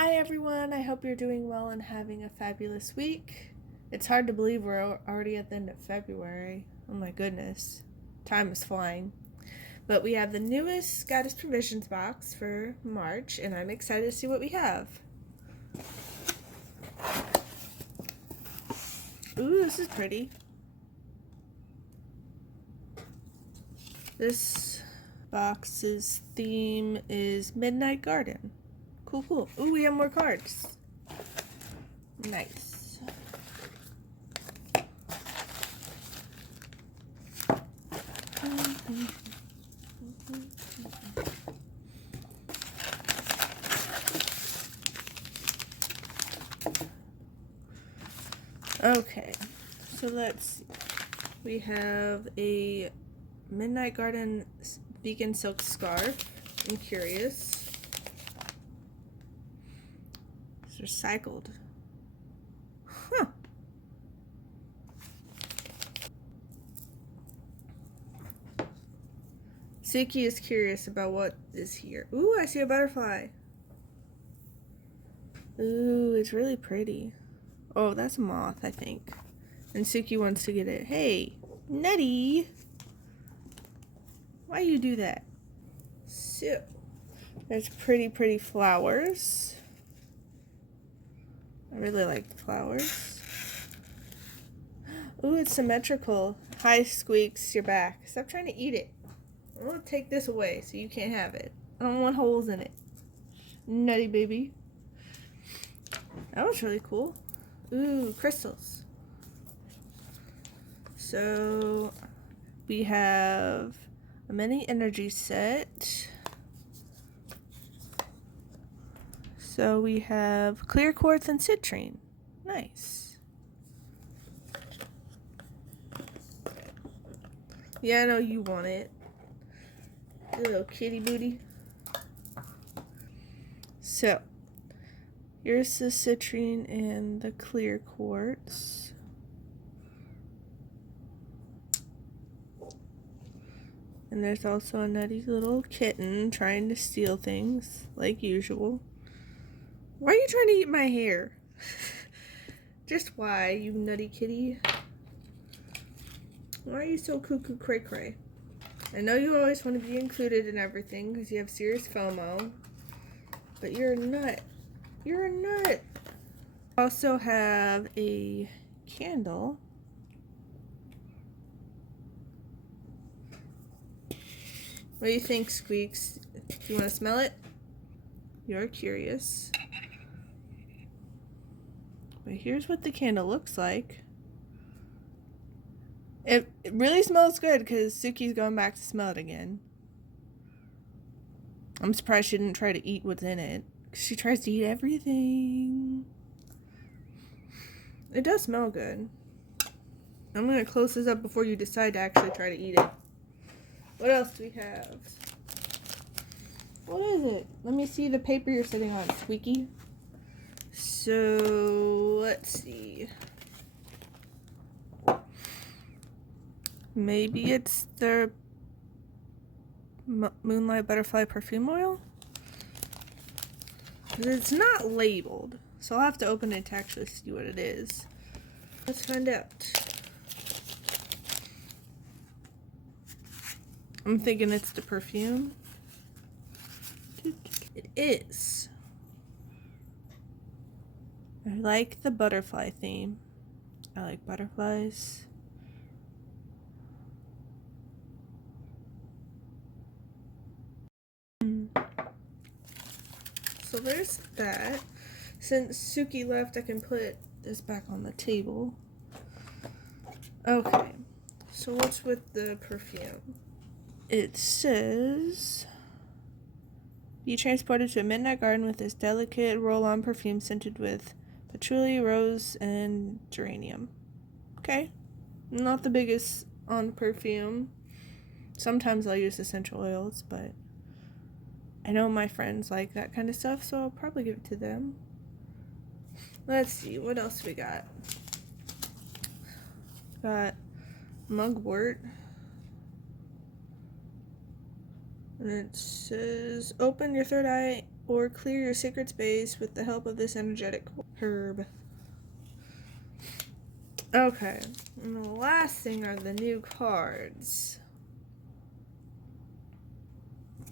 Hi everyone, I hope you're doing well and having a fabulous week. It's hard to believe we're already at the end of February. Oh my goodness, time is flying. But we have the newest Goddess Provisions box for March, and I'm excited to see what we have. Ooh, this is pretty. This box's theme is Midnight Garden. Cool. Ooh, we have more cards. Nice. Okay, so let's see. We have a Midnight Garden vegan silk scarf. I'm curious. It's recycled. Huh. Tsuki is curious about what is here. Ooh, I see a butterfly. Ooh, it's really pretty. Oh, that's a moth, I think. And Tsuki wants to get it. Hey, Nutty! Why you do that? So, there's pretty flowers. I really like the flowers. Ooh, it's symmetrical. Hi, Squeaks, you're back. Stop trying to eat it. I'm gonna take this away so you can't have it. I don't want holes in it. Nutty baby. That was really cool. Ooh, crystals. So, we have a mini energy set. So we have clear quartz and citrine. Nice. Yeah, I know you want it. You little kitty booty. So, here's the citrine and the clear quartz. And there's also a nutty little kitten trying to steal things, like usual. Why are you trying to eat my hair? Just why, you nutty kitty? Why are you so cuckoo cray cray? I know you always want to be included in everything because you have serious FOMO, but you're a nut. You're a nut. Also have a candle. What do you think, Squeaks? Do you want to smell it? You're curious. But here's what the candle looks like. It really smells good because Tsuki's going back to smell it again. I'm surprised she didn't try to eat what's in it. She tries to eat everything. It does smell good. I'm going to close this up before you decide to actually try to eat it. What else do we have? What is it? Let me see the paper you're sitting on, Squeaky. So, let's see. Maybe it's their Moonlight Butterfly perfume oil? It's not labeled, so I'll have to open it to actually see what it is. Let's find out. I'm thinking it's the perfume. It is. I like the butterfly theme. I like butterflies. So there's that. Since Tsuki left, I can put this back on the table. Okay, so what's with the perfume? It says, be transported to a midnight garden with this delicate roll-on perfume scented with patchouli, rose, and geranium. Okay, not the biggest on perfume. Sometimes I'll use essential oils, but I know my friends like that kind of stuff, so I'll probably give it to them. Let's see, what else we got? Got mugwort. And it says, open your third eye or clear your sacred space with the help of this energetic herb. Okay, and the last thing are the new cards.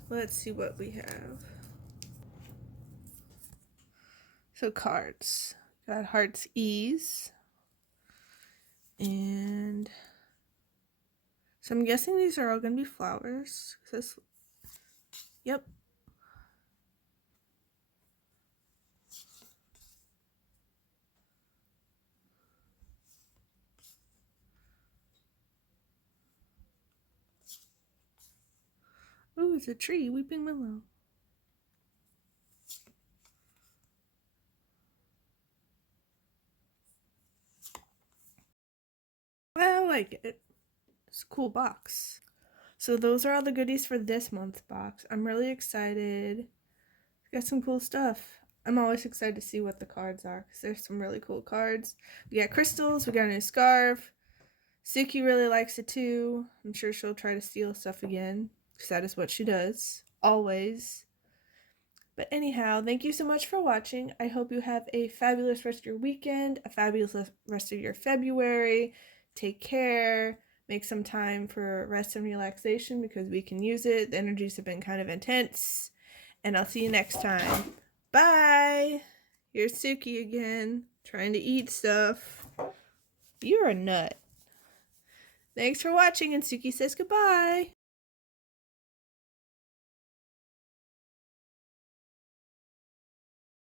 Let's see what we have. So cards. Got Heart's Ease. And so I'm guessing these are all going to be flowers. Yep. Ooh, it's a tree, weeping willow. I like it. It's a cool box. So those are all the goodies for this month's box. I'm really excited. Got some cool stuff. I'm always excited to see what the cards are because there's some really cool cards. We got crystals. We got a new scarf. Tsuki really likes it too. I'm sure she'll try to steal stuff again because that is what she does. Always. But anyhow, thank you so much for watching. I hope you have a fabulous rest of your weekend, a fabulous rest of your February. Take care. Make some time for rest and relaxation because we can use it. The energies have been kind of intense. And I'll see you next time. Bye! Here's Tsuki again, trying to eat stuff. You're a nut. Thanks for watching, and Tsuki says goodbye.